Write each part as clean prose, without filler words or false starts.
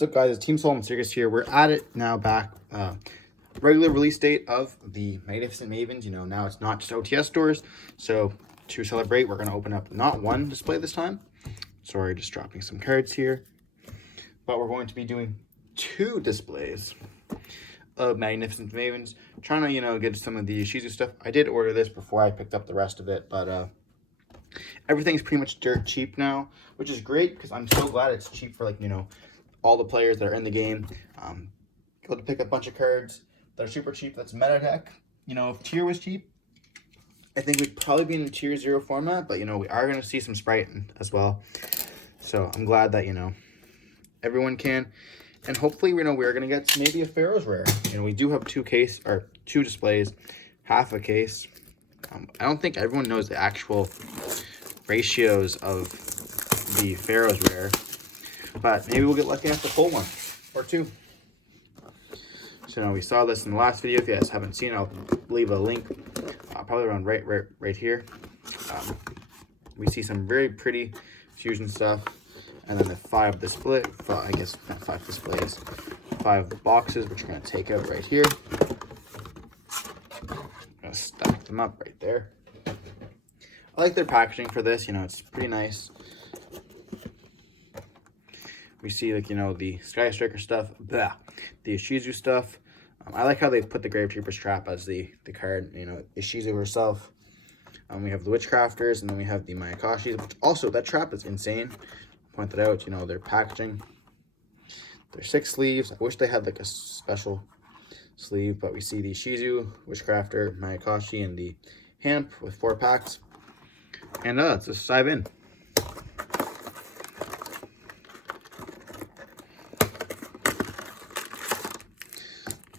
What's up, guys? It's Team Soul and Circus here. We're at it now, back. Regular release date of the Magnificent Mavens. You know, now it's not just OTS stores. So to celebrate, we're going to open up not one display this time. Sorry, just dropping some cards here. But we're going to be doing 2 displays of Magnificent Mavens. Trying to, you know, get some of the Shizu stuff. I did order this before I picked up the rest of it, but everything's pretty much dirt cheap now, which is great because I'm so glad it's cheap for, like, you know, all the players that are in the game. Go to pick up a bunch of cards that are super cheap. That's meta deck. You know, if tier was cheap, I think we'd probably be in the tier 0 format, but, you know, we are going to see some Sprite as well. So I'm glad that, you know, everyone can. And hopefully, you know, we're going to get maybe a Pharaoh's Rare. You know, we do have 2 displays, half a case. I don't think everyone knows the actual ratios of the Pharaoh's Rare, but maybe we'll get lucky enough to pull 1 or 2. So now we saw this in the last video. If you guys haven't seen it, I'll leave a link, probably around right here. We see some very pretty fusion stuff, and then the 5 display. I guess not 5 displays, 5 boxes, which we're gonna take out right here. Gonna stack them up right there. I like their packaging for this. You know, it's pretty nice. We see, like, you know, the Sky Striker stuff, the Shizu stuff. I like how they put the Grave Trooper's Trap as the card, you know, Shizu herself. We have the Witchcrafters, and then we have the Mayakashis, which also, that trap is insane. Pointed out, you know, their packaging. There's 6 sleeves. I wish they had, like, a special sleeve, but we see the Shizu, Witchcrafter, Mayakashi, and the Hamp with 4 packs. And let's just dive in.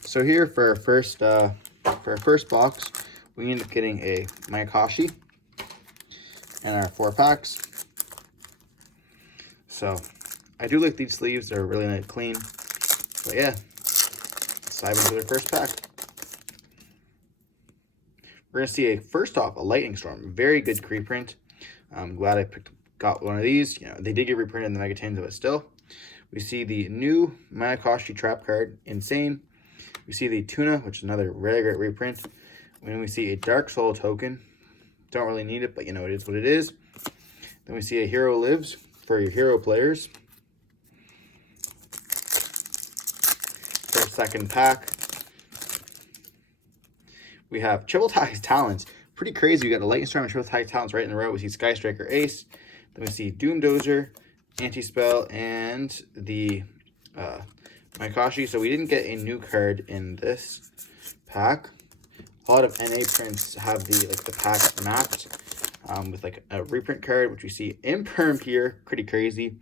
So here for our first box, we end up getting a Mayakashi and our 4 packs. So I do like these sleeves; they're really nice, clean. But yeah, let's dive into their first pack. We're gonna see first off a Lightning Storm, very good reprint. I'm glad I got one of these. You know, they did get reprinted in the Mega Tins, but still, we see the new Mayakashi trap card, insane. We see the Tuna, which is another really great reprint. When we see a Dark Soul token, don't really need it, but, you know, it is what it is. Then we see a Hero Lives for your hero players. For our second pack, we have Triple Tag Talents. Pretty crazy. We got a Lightning Storm and Triple Tag Talents right in a row. We see Sky Striker Ace. Then we see Doom Dozer, Anti-Spell, and the Mayakashi. So we didn't get a new card in this pack. A lot of NA prints have the packs mapped with like a reprint card, which we see Imperm here. Pretty crazy.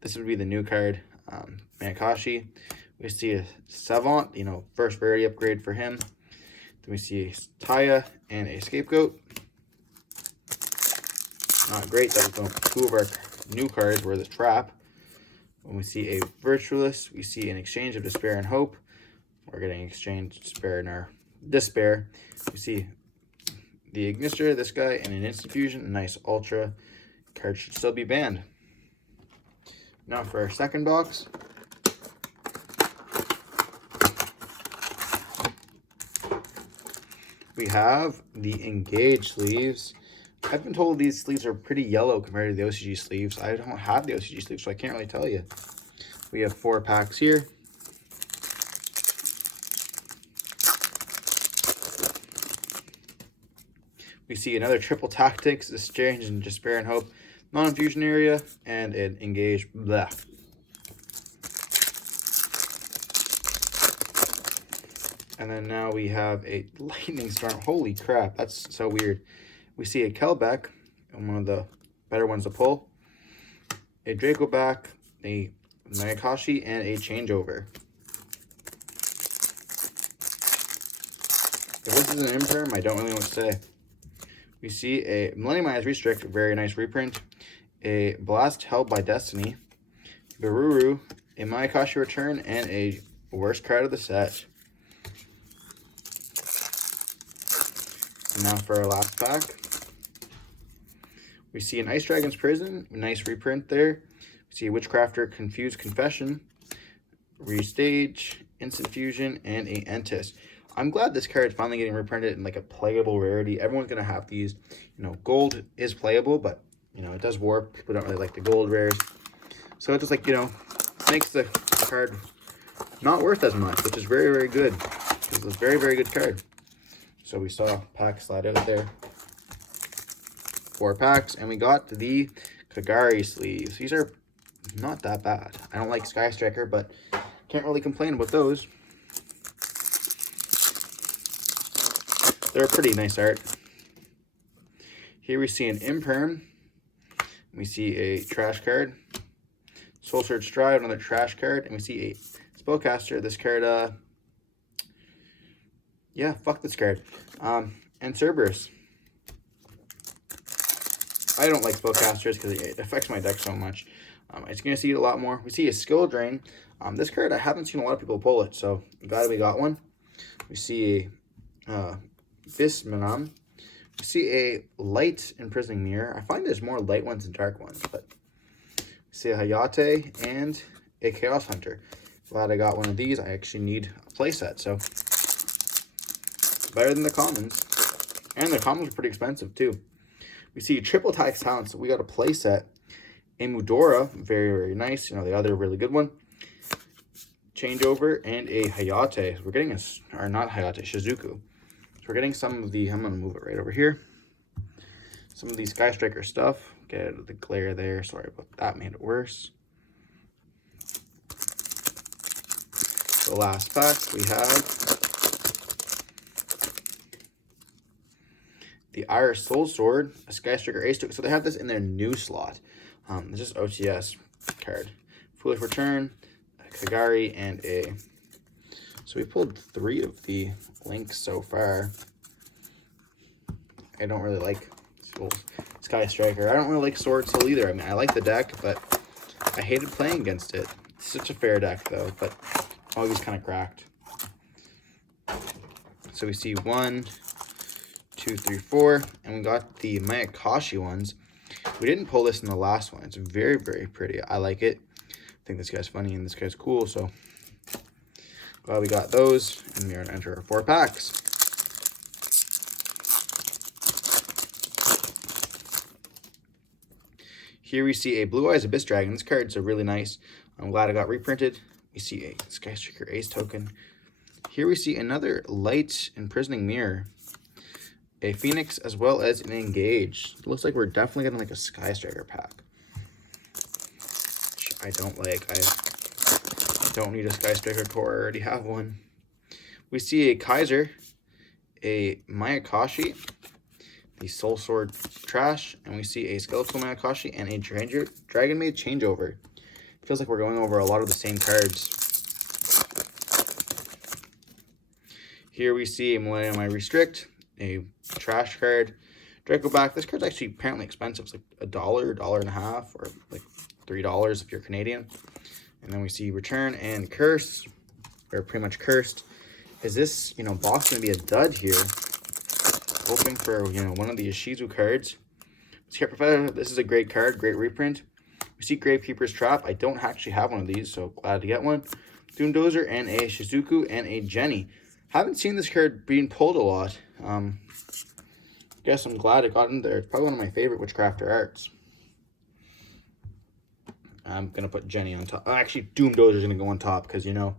This would be the new card, Mayakashi. We see a Savant, you know, first rarity upgrade for him. Then we see a Taya and a Scapegoat. Not great. That was 2 of our new cards were the Trap. When we see a Virtualist, we see an exchange of Despair and Hope. We're getting exchange Despair and our Despair. We see the Ignister, this guy, and an Instant Fusion. A nice Ultra card should still be banned. Now for our second box. We have the Engage sleeves. I've been told these sleeves are pretty yellow compared to the OCG sleeves. I don't have the OCG sleeves, so I can't really tell you. We have 4 packs here. We see another Triple Tactics, Exchange and Despair and Hope, Non-Infusion Area, and an Engage. Blah. And then now we have a Lightning Storm. Holy crap, that's so weird. We see a Kelbeck, and one of the better ones to pull. A Dracoback, a Mayakashi, and a Changeover. If this is an Imperm, I don't really know what to say. We see a Millennium Eyes Restrict, very nice reprint. A Blast Held by Destiny. Garuru, a Mayakashi Return, and a worst card of the set. And now for our last pack. We see an Ice Dragon's Prison, a nice reprint there. We see a Witchcrafter Confused Confession, Restage, Instant Fusion, and a Entis. I'm glad this card is finally getting reprinted in like a playable rarity. Everyone's gonna have these. You know, gold is playable, but you know, it does warp. People don't really like the gold rares. So it just like, you know, makes the card not worth as much, which is very, very good. It's a very, very good card. So we saw pack slide out there. 4 packs, and we got the Kagari sleeves. These are not that bad. I don't like Sky Striker, but can't really complain about those. They're pretty nice art. Here we see an Imperm. We see a trash card. Soul Surge Stride, another trash card. And we see a Spellcaster. This card, yeah, fuck this card. And Cerberus. I don't like Spellcasters because it affects my deck so much. I'm just going to see it a lot more. We see a Skill Drain. This card, I haven't seen a lot of people pull it, so glad we got one. We see a Bismanam. We see a Light Imprisoning Mirror. I find there's more light ones than dark ones, but we see a Hayate and a Chaos Hunter. Glad I got one of these. I actually need a playset, so better than the commons. And the commons are pretty expensive, too. We see Triple Tax Talent, so we got a playset. A Mudora, very, very nice. You know, the other really good one. Changeover, and a Hayate. We're getting a, or not Hayate, Shizuku. So we're getting some of the, I'm going to move it right over here. Some of the Sky Striker stuff. Get out of the glare there. Sorry about that, made it worse. The last pack we have the Iris Soul Sword, a Sky Striker Ace Token. So they have this in their new slot. It's just OTS card. Foolish Return, a Kagari, and a... So we pulled 3 of the links so far. I don't really like Sky Striker. I don't really like Sword Soul either. I mean, I like the deck, but I hated playing against it. It's such a fair deck, though, but always kind of cracked. So we see 1, 2, 3, 4, and we got the Mayakashi ones. We didn't pull this in the last one. It's very, very pretty. I like it. I think this guy's funny and this guy's cool, so glad we got those. And we're going to enter our 4 packs. Here we see a Blue Eyes Abyss Dragon. This card's really nice. I'm glad it got reprinted. We see a Sky Striker Ace token. Here we see another Light Imprisoning Mirror. A Phoenix, as well as an Engage. It looks like we're definitely getting like a Sky Striker pack. Which I don't like. I don't need a Sky Striker core. I already have one. We see a Kaiser, a Mayakashi, the Soul Sword Trash, and we see a Skeletal Mayakashi and a Dragon Maid Changeover. Feels like we're going over a lot of the same cards. Here we see a Millennium Eye Restrict, a trash card, Draco back. This card's actually apparently expensive. It's like $1, $1.50, or like $3 if you're Canadian. And then we see Return and Curse. We're pretty much cursed. Is this, you know, box gonna be a dud here? Hoping for, you know, one of the Ishizu cards. This is a great card, great reprint. We see Gravekeeper's Trap. I don't actually have one of these, so glad to get one. Doom Dozer and a Shizuku and a Jenny. Haven't seen this card being pulled a lot. Guess I'm glad it got in there. It's probably one of my favorite Witchcrafter arts. I'm going to put Jenny on top. Actually, Doom Dozer is going to go on top because, you know,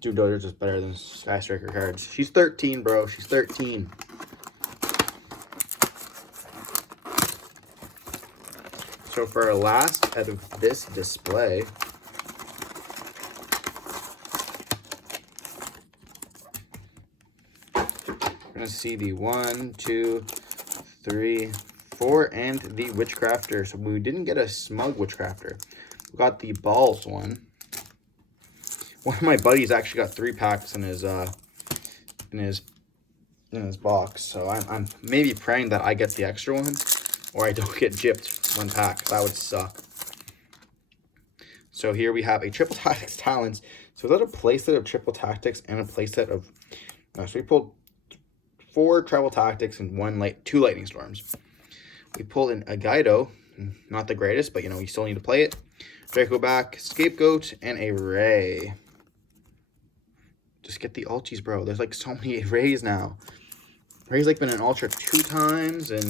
Doom Dozer is just better than Sky Striker cards. She's 13, bro. She's 13. So for our last out of this display, we're going to see the 1, 2, 3, 4, and the Witchcrafter. So we didn't get a Smug Witchcrafter. We got the Balls one. One of my buddies actually got 3 packs in his box. So I'm maybe praying that I get the extra one, or I don't get gypped 1 pack. That would suck. So here we have a Triple Tactics Talents. So is that a playset of Triple Tactics and a playset of... so we pulled 4 Travel Tactics and 2 Lightning Storms. We pulled in a Gaido, not the greatest, but you know, you still need to play it. Draco back, Scapegoat, and a Ray. Just get the ultis, bro. There's like so many Rays now. Ray's like been an ultra 2 times and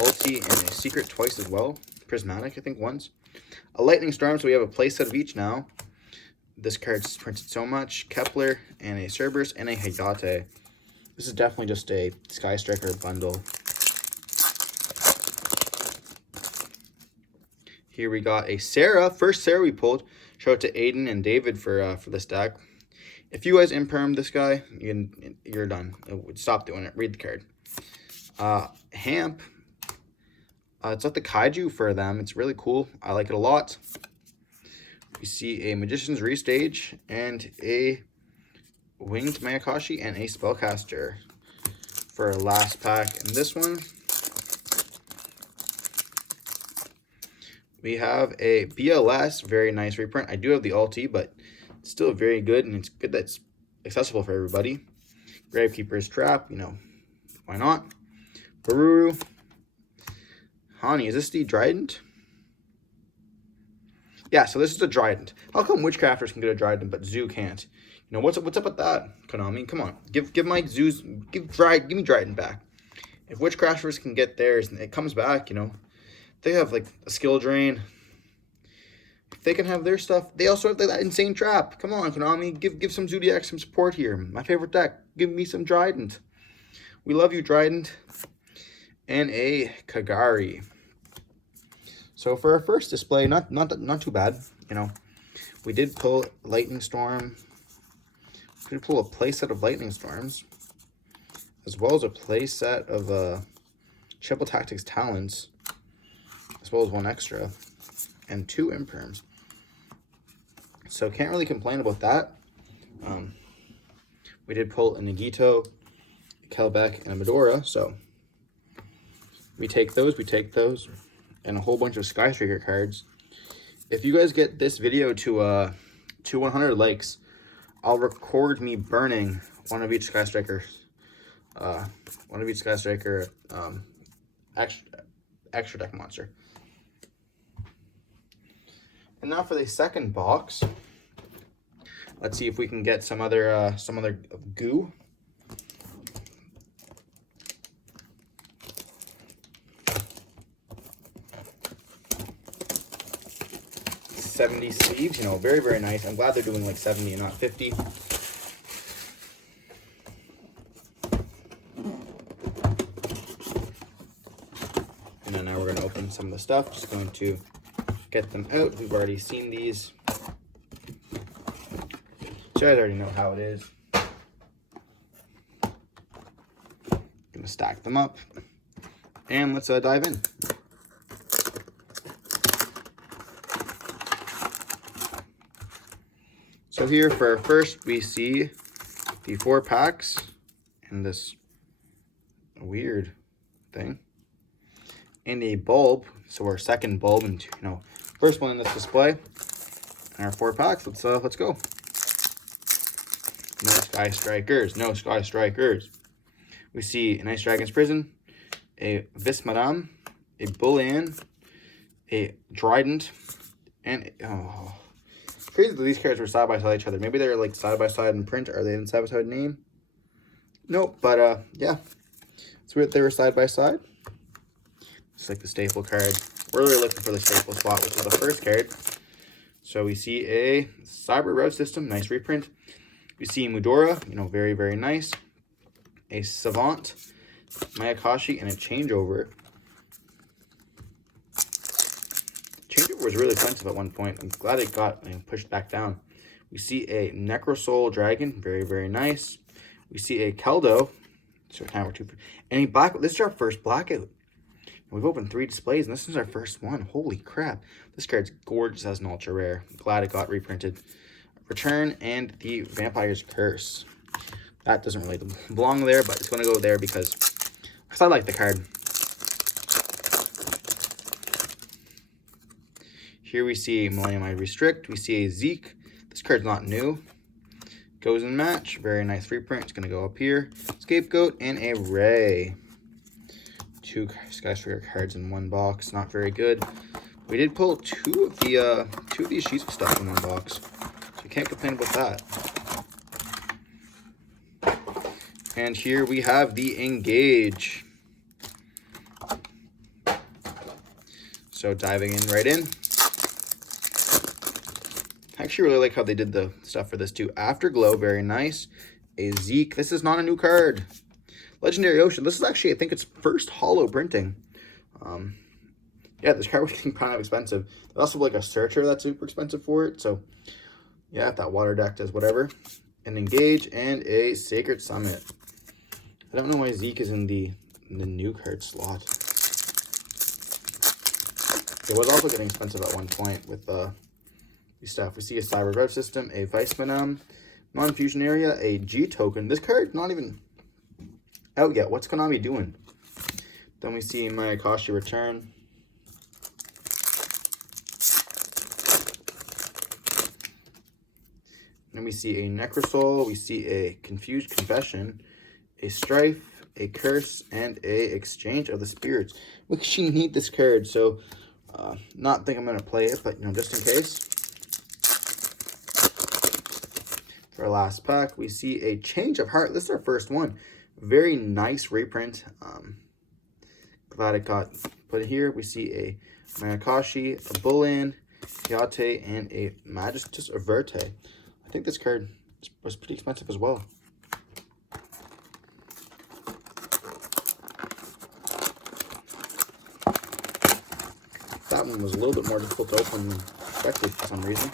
ulti and a secret twice as well. Prismatic, I think, once. A lightning storm, so we have a playset of each now. This card's printed so much. Kepler and a Cerberus and a Hayate. This is definitely just a Sky Striker bundle. Here we got a Sarah. First Sarah we pulled. Shout out to Aiden and David for this deck. If you guys imperm this guy, you're done. Stop doing it. Read the card. Hamp. It's like the Kaiju for them. It's really cool. I like it a lot. We see a Magician's Restage and a Winged Mayakashi and a Spellcaster for our last pack. And this one, we have a BLS. Very nice reprint. I do have the ulti, but it's still very good, and it's good that it's accessible for everybody. Gravekeeper's Trap, you know, why not? Baruru. Hani, is this the Trident? Yeah, so this is a Trident. How come Witchcrafters can get a Trident, but Zoo can't? You know, what's up with that, Konami? Come on. Give my Zoos, give me Trident back. If Witchcrafters can get theirs and it comes back, you know, they have like a skill drain. If they can have their stuff, they also have that insane trap. Come on, Konami. Give some Zodiac some support here. My favorite deck. Give me some Trident. We love you, Trident. And a Kagari. So for our first display, not too bad. You know, we did pull Lightning Storm. We did pull a playset of Lightning Storms, as well as a playset of Triple Tactics Talents, as well as 1 extra, and 2 imperms. So can't really complain about that. We did pull a Nagito, a Kelbeck, and a Medora, so we take those, and a whole bunch of Sky Striker cards. If you guys get this video to 100 likes, I'll record me burning one of each Sky Striker, extra deck monster. And now for the second box. Let's see if we can get some other goo. 70 sleeves, you know, very, very nice. I'm glad they're doing like 70 and not 50. And then now we're going to open some of the stuff. Just going to get them out. We've already seen these. So you guys already know how it is. Gonna stack them up. And let's dive in. So here for first, we see the 4 packs and this weird thing, and a bulb. So our second bulb, and you know, first one in this display. And our 4 packs. Let's go. No Sky Strikers. No Sky Strikers. We see a nice Dragon's Prison, a Vismadam, a Bullion, a Trident, and crazy that these cards were side by side each other. Maybe they're like side by side in print. Are they in side by side name? Nope. But yeah, it's weird they were side by side. It's like the staple card. We're really looking for the staple spot, which is the first card. So we see a Cyber Route System, nice reprint. We see Mudora, you know, very, very nice. A Savant, Mayakashi, and a Changeover. Changeover was really expensive at one point. I'm glad it got pushed back down. We see a Necrosoul Dragon, very, very nice. We see a Keldo. So now we're 2. And a black. This is our first blackout. We've opened 3 displays, and this is our first one. Holy crap. This card's gorgeous as an ultra rare. I'm glad it got reprinted. Return and the Vampire's Curse. That doesn't really belong there, but it's going to go there because I like the card. Here we see Millennium Eye Restrict. We see a Zeke. This card's not new. Goes in match. Very nice reprint. It's going to go up here. Scapegoat and a Ray. 2 Sky Striker cards in 1 box. Not very good. We did pull 2 of these sheets of stuff in 1 box. So you can't complain about that. And here we have the Engage. So diving in right in. I actually really like how they did the stuff for this too. Afterglow, very nice. A Zeke. This is not a new card. Legendary Ocean. This is actually, I think it's first holo printing. Yeah, this card was getting kind of expensive. There's also like a Searcher that's super expensive for it. So yeah, if that water deck does whatever. An Engage and a Sacred Summit. I don't know why Zeke is in the new card slot. It was also getting expensive at one point with these stuff. We see a Cyber Rev System, a Weissmann, non-fusion area, a G token. This card not even out yet. What's Konami doing? Then we see Mayakashi Return. Then we see a Necrosoul. We see a Confused Confession, a Strife, a Curse, and a Exchange of the Spirits. We actually need this card, so not think I'm going to play it, but you know, just in case. For our last pack, we see a Change of Heart. This is our first one. Very nice reprint. Glad it got put here. We see a Mayakashi, a Bulin, Hayate, and a Magistus Averte. I think this card was pretty expensive as well. That one was a little bit more difficult to open than expected for some reason.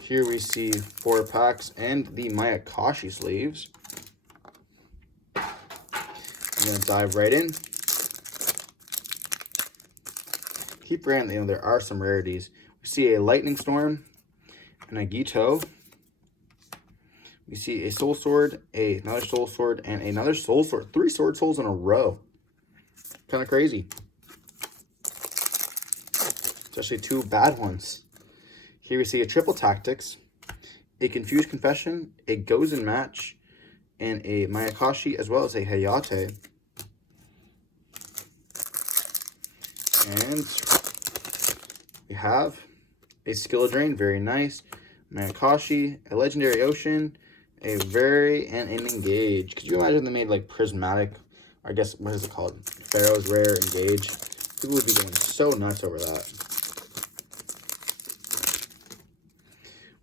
Here we see 4 packs and the Mayakashi sleeves. I'm going to dive right in. Keep forgetting, you know, there are some rarities. We see a Lightning Storm and a Gito. We see a Soul Sword, another Soul Sword, and another Soul Sword. 3 Sword Souls in a row. Kind of crazy. Especially 2 bad ones. Here we see a Triple Tactics, a Confused Confession, a Gozen Match, and a Mayakashi, as well as a Hayate. And we have a Skill Drain, very nice. Mayakashi, a Legendary Ocean, and an Engage. Could you imagine they made like Prismatic, or I guess, what is it called? Pharaoh's Rare Engage. People would be going so nuts over that.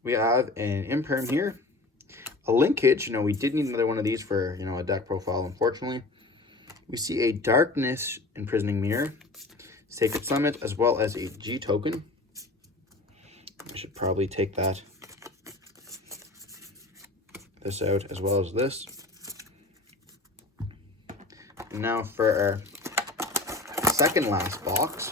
We have an Imperm here. A Linkage. You know, we did need another one of these for, you know, a deck profile, unfortunately. We see a Darkness Imprisoning Mirror. Sacred Summit, as well as a G token. I should probably take this out, as well as this. And now for our second last box.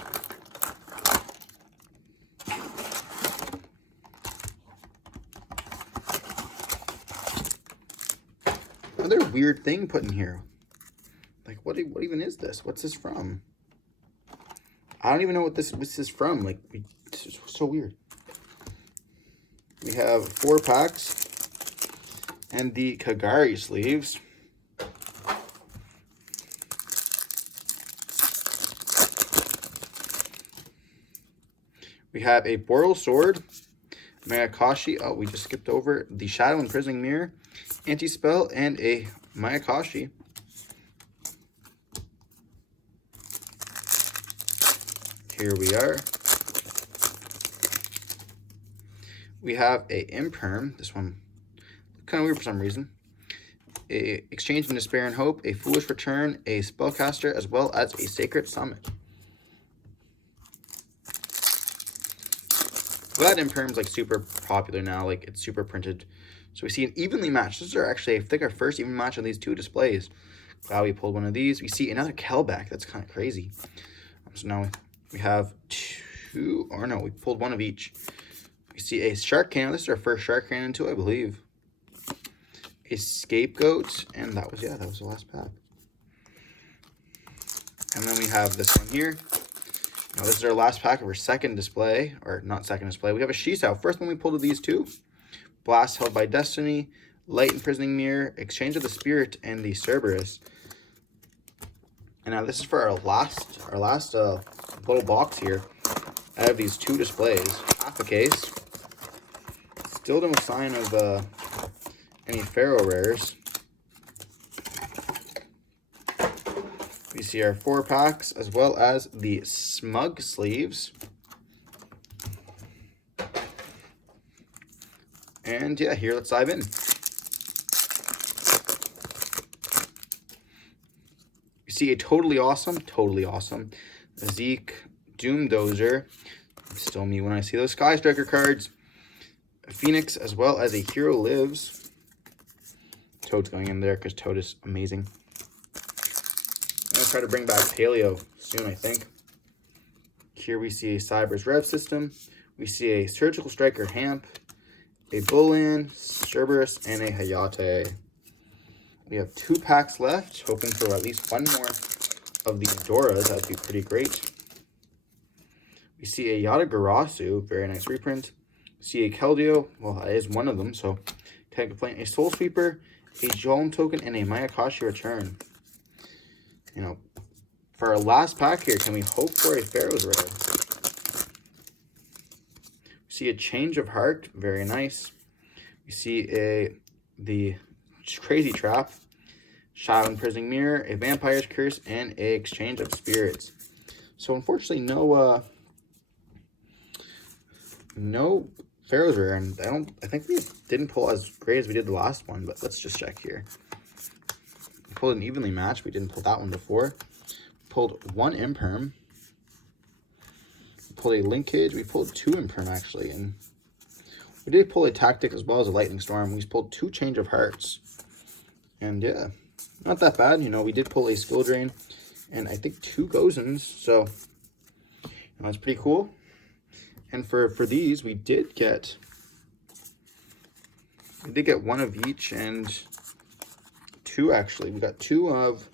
Another weird thing put in here. Like, what even is this? What's this from? I don't even know what this is from. Like, this is so weird. We have 4 packs and the Kagari sleeves. We have a Boral Sword, Mayakashi. Oh, we just skipped over the Shadow Imprisoning Mirror, Anti-Spell, and a Mayakashi. Here we are. We have a Imperm. This one kind of weird for some reason. A Exchange in Despair and Hope, a Foolish Return, a Spellcaster, as well as a Sacred Summit. Glad Imperm's like super popular now. Like, it's super printed. So we see an evenly matched. This is actually, I think, our first even match on these 2 displays. Glad we pulled one of these. We see another Kelback. That's kind of crazy. So now we have 2, or no, we pulled 1 of each. We see a Shark Cannon. This is our first Shark Cannon too, I believe. A Scapegoat, and that was the last pack. And then we have this one here. Now this is our last pack of our second display, or not second display. We have a Shisao. First one we pulled of these 2. Blast Held by Destiny, Light Imprisoning Mirror, Exchange of the Spirit, and the Cerberus. And now this is for our last little box here. I have these 2 displays, half a case. Still no sign of any Pharaoh rares. We see our 4 packs as well as the smug sleeves. And yeah, here, let's dive in. We see a totally awesome Zeke Doom Dozer. Still me when I see those Sky Striker cards. A Phoenix as well as a Hero Lives. Toad's going in there because Toad is amazing. I'm going to try to bring back Paleo soon, I think. Here we see a Cyber's Rev System. We see a Surgical Striker Hamp, a Bullion, Cerberus, and a Hayate. We have 2 packs left, hoping for at least one more of the Adoras. That would be pretty great. We see a Yatagarasu, very nice reprint. We see a Keldeo, well, that is one of them, so can't complain. A Soul Sweeper, a Jolm Token, and a Mayakashi Return. You know, for our last pack here, can we hope for a Pharaoh's Rare? We see a Change of Heart, very nice. We see the Crazy Trap, Shadow Imprisoning Mirror, a Vampire's Curse, and a Exchange of Spirits. So unfortunately, no Pharaoh's Rare, and I think we didn't pull as great as we did the last one, but let's just check here. We pulled an evenly matched. We didn't pull that one before. We pulled 1 Imperm. We pulled a Linkage. We pulled 2 Imperm, actually, and we did pull a Tactic as well as a Lightning Storm. We pulled 2 Change of Hearts. And yeah, not that bad. You know, we did pull a Skill Drain and I think 2 Gozens. So, you know, that's pretty cool. And for these, we did get 1 of each and 2 actually. We got 2 of,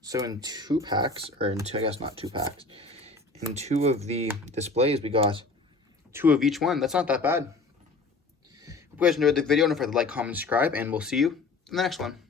so in 2 packs, or in 2, I guess not 2 packs. In 2 of the displays, we got 2 of each one. That's not that bad. Hope you guys enjoyed the video. Don't forget to like, comment, subscribe, and we'll see you in the next one.